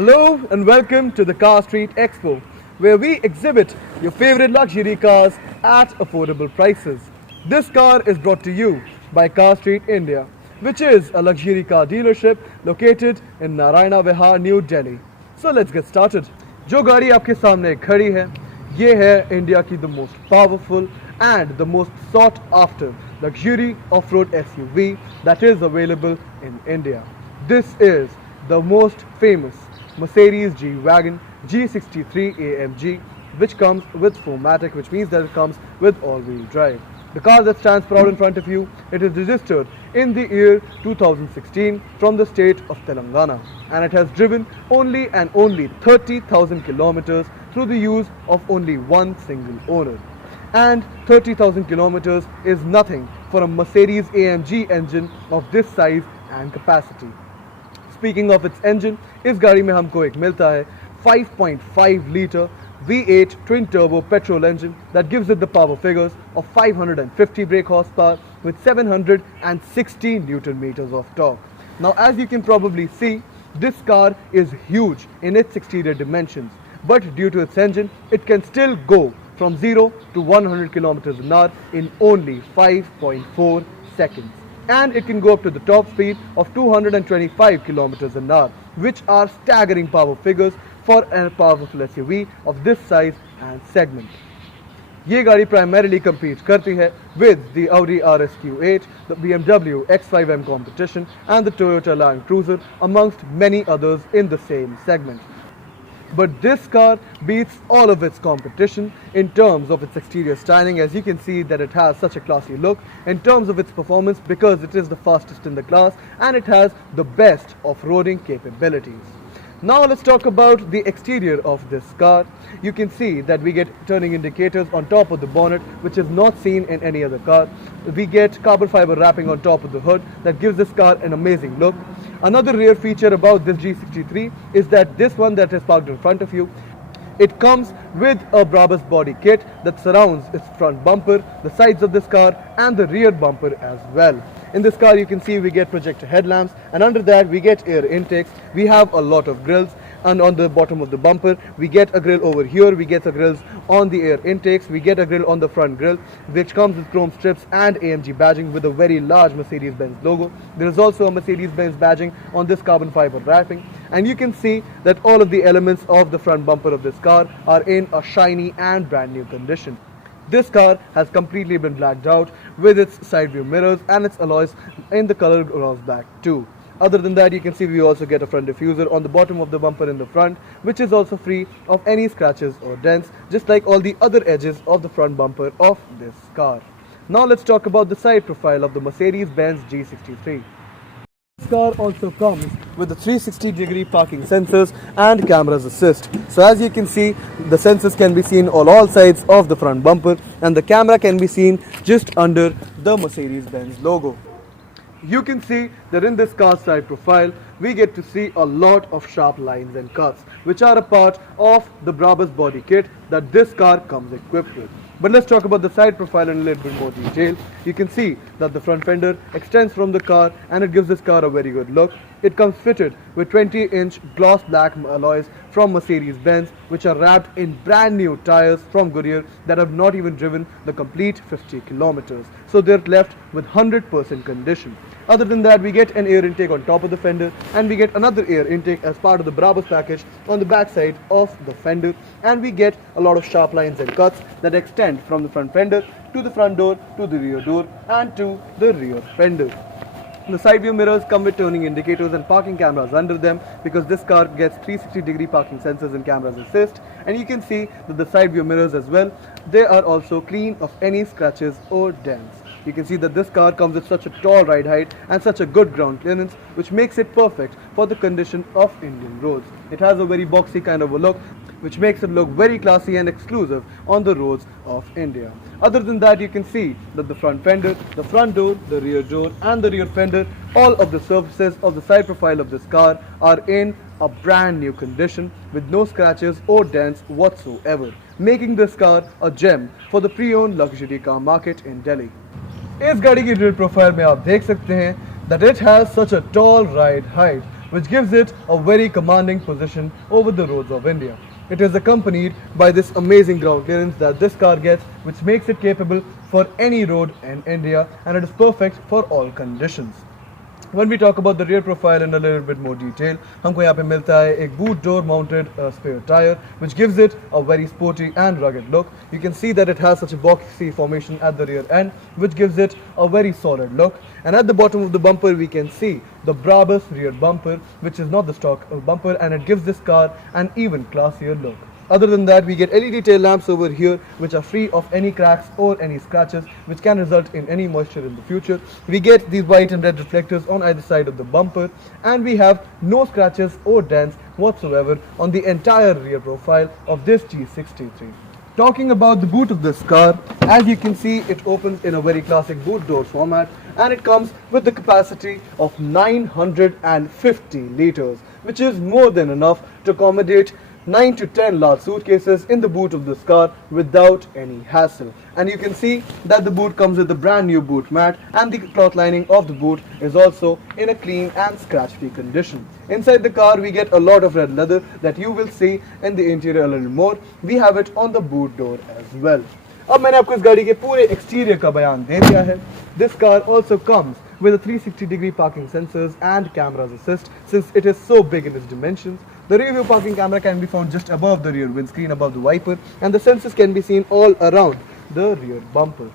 Hello and welcome to the Car Street Expo, where we exhibit your favorite luxury cars at affordable prices. This car is brought to you by Car Street India, which is a luxury car dealership located in Naraina Vihar, New Delhi. So let's get started. जो गाड़ी आपके सामने खड़ी है, ये है India की the most powerful and the most sought after luxury off-road SUV that is available in India. This is the most famous Mercedes G-Wagon G63 AMG, which comes with 4Matic, which means that it comes with all-wheel drive. The car that stands proud in front of you, it is registered in the year 2016 from the state of Telangana, and it has driven only and only 30,000 kilometers through the use of only one single owner. And 30,000 kilometers is nothing for a Mercedes AMG engine of this size and capacity. Speaking of its engine, इस गाड़ी में हमको एक मिलता है 5.5 liter V8 twin turbo petrol engine that gives it the power figures of 550 brake horsepower with 760 Newton meters of torque. Now, as you can probably see, this car is huge in its exterior dimensions, but due to its engine, it can still go from 0 to 100 kilometers an hour in only 5.4 seconds. And it can go up to the top speed of 225 kilometers an hour, which are staggering power figures for a powerful SUV of this size and segment. ये गाड़ी primarily compete करती है with the Audi RSQ8, the BMW X5M competition and the Toyota Land Cruiser amongst many others in the same segment. But this car beats all of its competition in terms of its exterior styling, as you can see that it has such a classy look, in terms of its performance because it is the fastest in the class and it has the best off-roading capabilities. Now let's talk about the exterior of this car. You can see that we get turning indicators on top of the bonnet, which is not seen in any other car. We get carbon fiber wrapping on top of the hood that gives this car an amazing look. Another rare feature about this G63 is that this one that is parked in front of you, it comes with a Brabus body kit that surrounds its front bumper, the sides of this car and the rear bumper as well. In this car you can see we get projector headlamps, and under that we get air intakes. We have a lot of grills, and on the bottom of the bumper we get a grill over here, we get the grills on the air intakes, we get a grill on the front grill which comes with chrome strips and AMG badging with a very large Mercedes-Benz logo. There is also a Mercedes-Benz badging on this carbon fiber wrapping, and you can see that all of the elements of the front bumper of this car are in a shiny and brand new condition. This car has completely been blacked out with its side view mirrors and its alloys in the color gloss black too. Other than that, you can see we also get a front diffuser on the bottom of the bumper in the front, which is also free of any scratches or dents, just like all the other edges of the front bumper of this car. Now let's talk about the side profile of the Mercedes-Benz G63. This car also comes with the 360-degree parking sensors and cameras assist. So as you can see, the sensors can be seen on all sides of the front bumper and the camera can be seen just under the Mercedes-Benz logo. You can see that in this car side profile, we get to see a lot of sharp lines and cuts, which are a part of the Brabus body kit that this car comes equipped with. But let's talk about the side profile in a little bit more detail. You can see that the front fender extends from the car and it gives this car a very good look. It comes fitted with 20-inch gloss black alloys from Mercedes-Benz, which are wrapped in brand new tires from Goodyear that have not even driven the complete 50 kilometers. So they're left with 100% condition. Other than that, we get an air intake on top of the fender and we get another air intake as part of the Brabus package on the back side of the fender, and we get a lot of sharp lines and cuts that extend from the front fender to the front door, to the rear door and to the rear fender. The side view mirrors come with turning indicators and parking cameras under them because this car gets 360-degree parking sensors and cameras assist, and you can see that the side view mirrors as well, they are also clean of any scratches or dents. You can see that this car comes with such a tall ride height and such a good ground clearance, which makes it perfect for the condition of Indian roads. It has a very boxy kind of a look, which makes it look very classy and exclusive on the roads of India. Other than that, you can see that the front fender, the front door, the rear door and the rear fender, all of the surfaces of the side profile of this car are in a brand new condition with no scratches or dents whatsoever, making this car a gem for the pre-owned luxury car market in Delhi. इस गाड़ी की rear profile में आप देख सकते हैं that it has such a tall ride height which gives it a very commanding position over the roads of India. It is accompanied by this amazing ground clearance that this car gets, which makes it capable for any road in India, and it is perfect for all conditions. When we talk about the rear profile in a little bit more detail, हमको यहाँ पे मिलता है एक boot door mounted spare tire, which gives it a very sporty and rugged look. You can see that it has such a boxy formation at the rear end, which gives it a very solid look. And at the bottom of the bumper, we can see the Brabus rear bumper, which is not the stock bumper, and it gives this car an even classier look. Other than that, we get LED tail lamps over here, which are free of any cracks or any scratches, which can result in any moisture in the future. We get these white and red reflectors on either side of the bumper, and we have no scratches or dents whatsoever on the entire rear profile of this G63. Talking about the boot of this car, as you can see, it opens in a very classic boot door format, and it comes with the capacity of 950 liters, which is more than enough to accommodate 9 to 10 large suitcases in the boot of this car without any hassle. And you can see that the boot comes with a brand new boot mat, and the cloth lining of the boot is also in a clean and scratch free condition. Inside the car we get a lot of red leather that you will see in the interior a little more. We have it on the boot door as well. अब मैंने आपको इस गाड़ी के पूरे exterior का बयान दे दिया है. This car also comes with a 360-degree parking sensors and cameras assist, since it is so big in its dimensions. The rear view parking camera can be found just above the rear windscreen, above the wiper, and the sensors can be seen all around the rear bumper.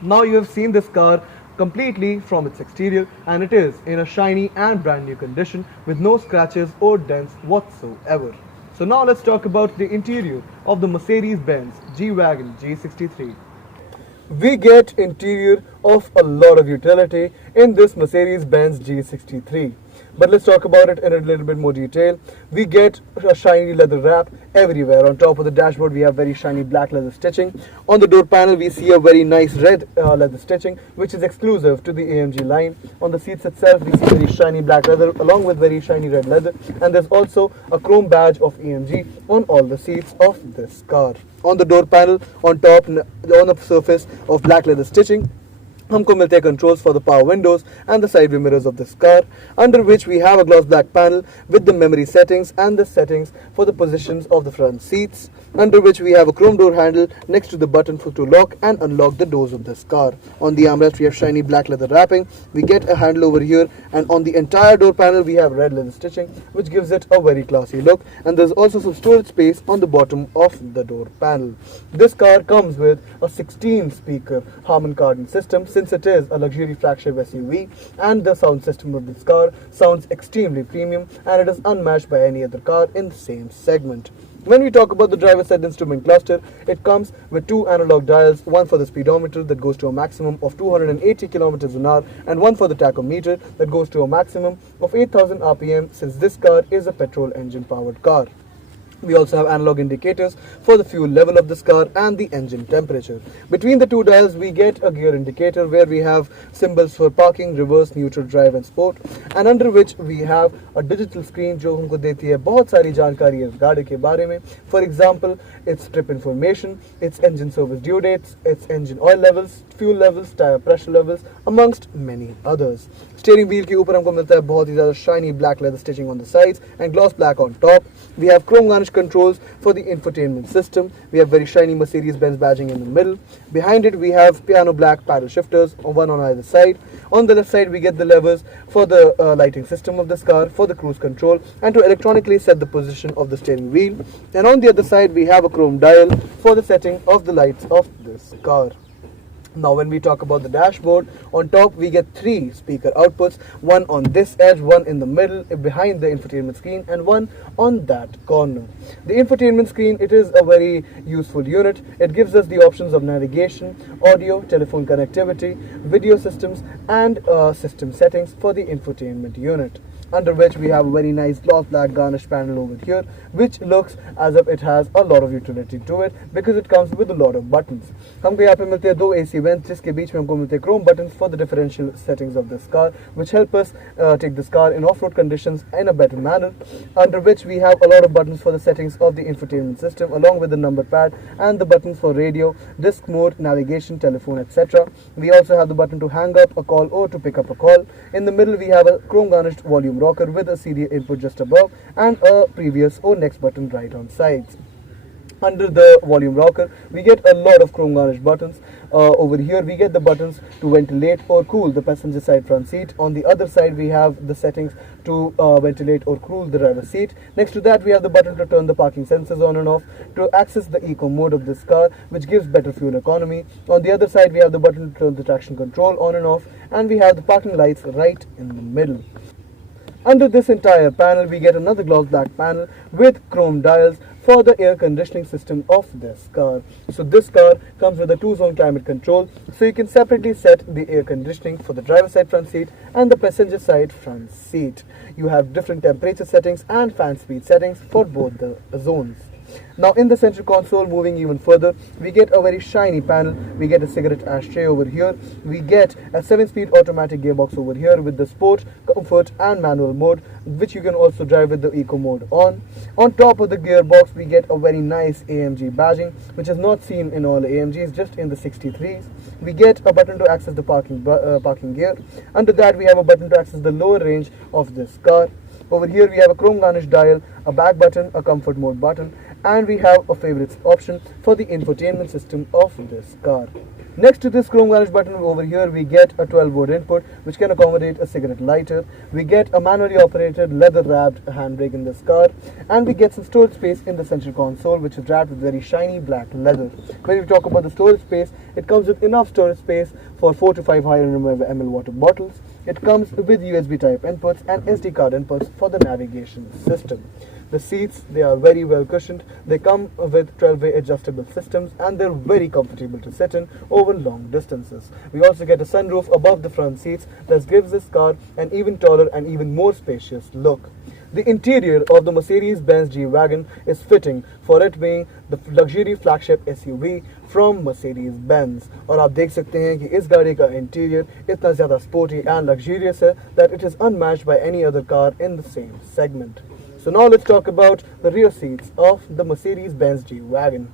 Now you have seen this car completely from its exterior, and it is in a shiny and brand new condition with no scratches or dents whatsoever. So now let's talk about the interior of the Mercedes-Benz G-Wagon G63. We get interior of a lot of utility in this Mercedes-Benz G63. But let's talk about it in a little bit more detail. We get a shiny leather wrap everywhere. On top of the dashboard we have very shiny black leather stitching. On the door panel we see a very nice red leather stitching, which is exclusive to the AMG line. On the seats itself we see very shiny black leather along with very shiny red leather, and there's also a chrome badge of AMG on all the seats of this car. On the door panel, on top, on the surface of black leather stitching, हमको मिलते हैं controls for the power windows and the side view mirrors of this car, under which we have a gloss black panel with the memory settings and the settings for the positions of the front seats, under which we have a chrome door handle next to the button to lock and unlock the doors of this car. On the armrest we have shiny black leather wrapping. We get a handle over here, and on the entire door panel we have red leather stitching, which gives it a very classy look, and there's also some storage space on the bottom of the door panel. This car comes with a 16-speaker Harman Kardon system, since it is a luxury flagship SUV, and the sound system of this car sounds extremely premium, and it is unmatched by any other car in the same segment. When we talk about the driver's side instrument cluster, it comes with two analog dials, one for the speedometer that goes to a maximum of 280 kilometers an hour, and one for the tachometer that goes to a maximum of 8000 RPM, since this car is a petrol engine powered car. We also have analog indicators for the fuel level of this car and the engine temperature. Between the two dials we get a gear indicator where we have symbols for parking, reverse, neutral, drive and sport, and under which we have a digital screen जो हमको देती है बहुत सारी जानकारी इस गाड़ी के बारे में. For example, its trip information, its engine service due dates, its engine oil levels, fuel levels, tire pressure levels, amongst many others. Steering wheel के ऊपर हमको मिलता है बहुत ही ज़्यादा shiny black leather stitching on the sides and gloss black on top. We have chrome garnish controls for the infotainment system. We have very shiny Mercedes-Benz badging in the middle. Behind it we have piano black paddle shifters, one on either side. On the left side we get the levers for the lighting system of this car, for the cruise control, and to electronically set the position of the steering wheel. And on the other side we have a chrome dial for the setting of the lights of this car. Now when we talk about the dashboard, on top we get three speaker outputs, one on this edge, one in the middle behind the infotainment screen, and one on that corner. The infotainment screen, it is a very useful unit. It gives us the options of navigation, audio, telephone connectivity, video systems, and system settings for the infotainment unit, under which we have a very nice gloss black garnish panel over here, which looks as if it has a lot of utility to it because it comes with a lot of buttons. हमको यहाँ पे मिलते हैं दो AC vents, जिसके बीच में हमको मिलते हैं chrome buttons for the differential settings of this car, which help us take this car in off-road conditions in a better manner, under which we have a lot of buttons for the settings of the infotainment system, along with the number pad and the buttons for radio, disc mode, navigation, telephone, etc. We also have the button to hang up a call or to pick up a call. In the middle we have a chrome garnished volume rocker with a CD input just above and a previous or next button right on sides. Under the volume rocker, we get a lot of chrome garnish buttons. Over here, we get the buttons to ventilate or cool the passenger side front seat. On the other side, we have the settings to ventilate or cool the driver's seat. Next to that, we have the button to turn the parking sensors on and off, to access the eco mode of this car, which gives better fuel economy. On the other side, we have the button to turn the traction control on and off, and we have the parking lights right in the middle. Under this entire panel, we get another gloss black panel with chrome dials for the air conditioning system of this car. So this car comes with a 2-zone climate control, so you can separately set the air conditioning for the driver's side front seat and the passenger side front seat. You have different temperature settings and fan speed settings for both the zones. Now in the central console, moving even further, we get a very shiny panel. We get a cigarette ashtray over here. We get a 7-speed automatic gearbox over here with the sport, comfort and manual mode, which you can also drive with the eco mode on. On top of the gearbox, we get a very nice AMG badging, which is not seen in all AMGs, just in the 63s. We get a button to access the parking gear. Under that, we have a button to access the lower range of this car. Over here, we have a chrome garnish dial, a back button, a comfort mode button, and we have a favorites option for the infotainment system of this car. Next to this chrome garnish button over here, we get a 12-volt input which can accommodate a cigarette lighter. We get a manually operated leather-wrapped handbrake in this car, and we get some storage space in the central console, which is wrapped with very shiny black leather. When we talk about the storage space, it comes with enough storage space for 4 to 5 500 ml water bottles. It comes with USB type inputs and SD card inputs for the navigation system. The seats, they are very well cushioned. They come with 12-way adjustable systems, and they're very comfortable to sit in over long distances. We also get a sunroof above the front seats that gives this car an even taller and even more spacious look. The interior of the Mercedes-Benz G-Wagon is fitting for it being the luxury flagship SUV from Mercedes-Benz. और आप देख सकते हैं कि इस गाड़ी का interior इतना ज़्यादा sporty and luxurious है that it is unmatched by any other car in the same segment. So now let's talk about the rear seats of the Mercedes-Benz G-Wagon.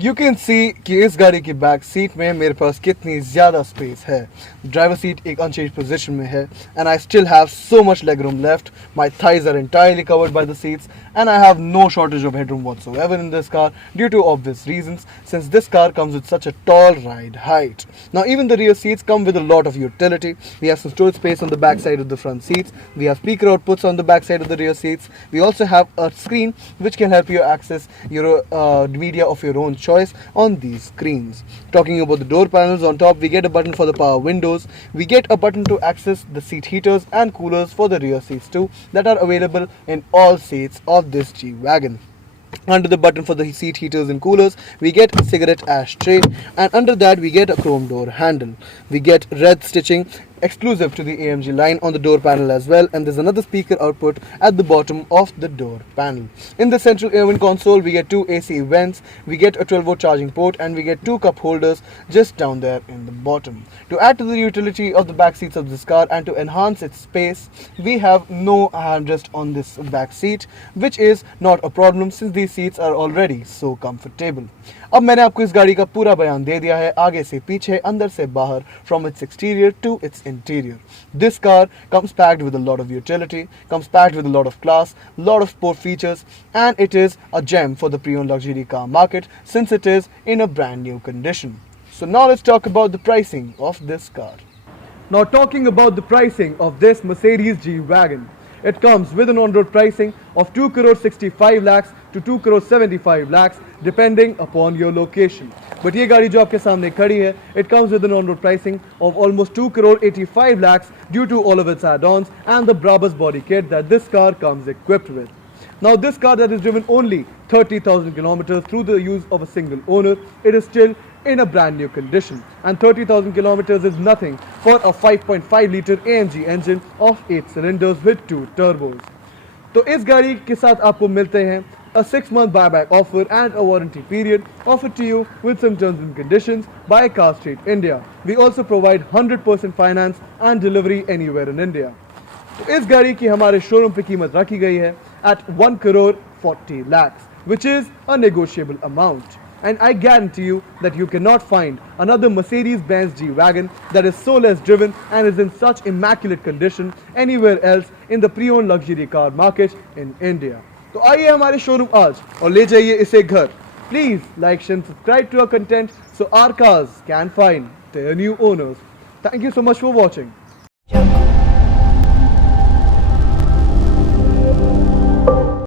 You can see कि इस गाड़ी की back seat में मेरे पास कितनी ज़्यादा space है. ड्राइवर सीट एक अनचेंज्ड पोजीशन में है, and I still have so much legroom left. My thighs are entirely covered by the seats, and I have no shortage of headroom whatsoever in this car due to obvious reasons, since this car comes with such a tall ride height. Now even the rear seats come with a lot of utility. We have some storage space on the back side of the front seats. We have speaker outputs on the back side of the rear seats. We also have a screen which can help you access your media of your own choice on these screens. Talking about the door panels, on top we get a button for the power windows. We get a button to access the seat heaters and coolers for the rear seats too, that are available in all seats of this G-Wagon. Under the button for the seat heaters and coolers, we get a cigarette ashtray, and under that we get a chrome door handle. We get red stitching exclusive to the AMG line on the door panel as well, and there's another speaker output at the bottom of the door panel. In the central air vent console, we get 2 AC vents, we get a 12-volt charging port, and we get 2 cup holders just down there in the bottom. To add to the utility of the back seats of this car and to enhance its space, we have no armrest on this back seat, which is not a problem since these seats are already so comfortable. अब मैंने आपको इस गाड़ी का पूरा बयान दे दिया है, आगे से पीछे, अंदर से बाहर, from its exterior to its interior. This car comes packed with a lot of utility, comes packed with a lot of class, lot of sport features, and it is a gem for the pre-owned luxury car market since it is in a brand new condition. So now let's talk about the pricing of this car. Now talking about the pricing of this Mercedes G-Wagon. It comes with an on-road pricing of 2 crore 65 lakhs to 2 crore 75 lakhs depending upon your location. But ये गाड़ी जो आपके सामने खड़ी है, it comes with an on-road pricing of almost 2 crore 85 lakhs due to all of its add-ons and the Brabus body kit that this car comes equipped with. Now this car that is driven only 30,000 kilometers through the use of a single owner, it is still in a brand new condition, and 30,000 kilometers is nothing for a 5.5 litre AMG engine of 8 cylinders with 2 turbos. तो इस गाड़ी के साथ आपको मिलते हैं a 6-month buyback offer and a warranty period offered to you with some terms and conditions by Car Street India. We also provide 100% finance and delivery anywhere in India. तो इस गाड़ी की हमारे शोरूम पे कीमत रखी गई है at 1 crore 40 lakhs, which is a negotiable amount. And I guarantee you that you cannot find another Mercedes-Benz G-Wagon that is so less driven and is in such immaculate condition anywhere else in the pre-owned luxury car market in India. तो आइए हमारे showroom आज और ले जाइए इसे घर. Please like, share and subscribe to our content so our cars can find their new owners. Thank you so much for watching.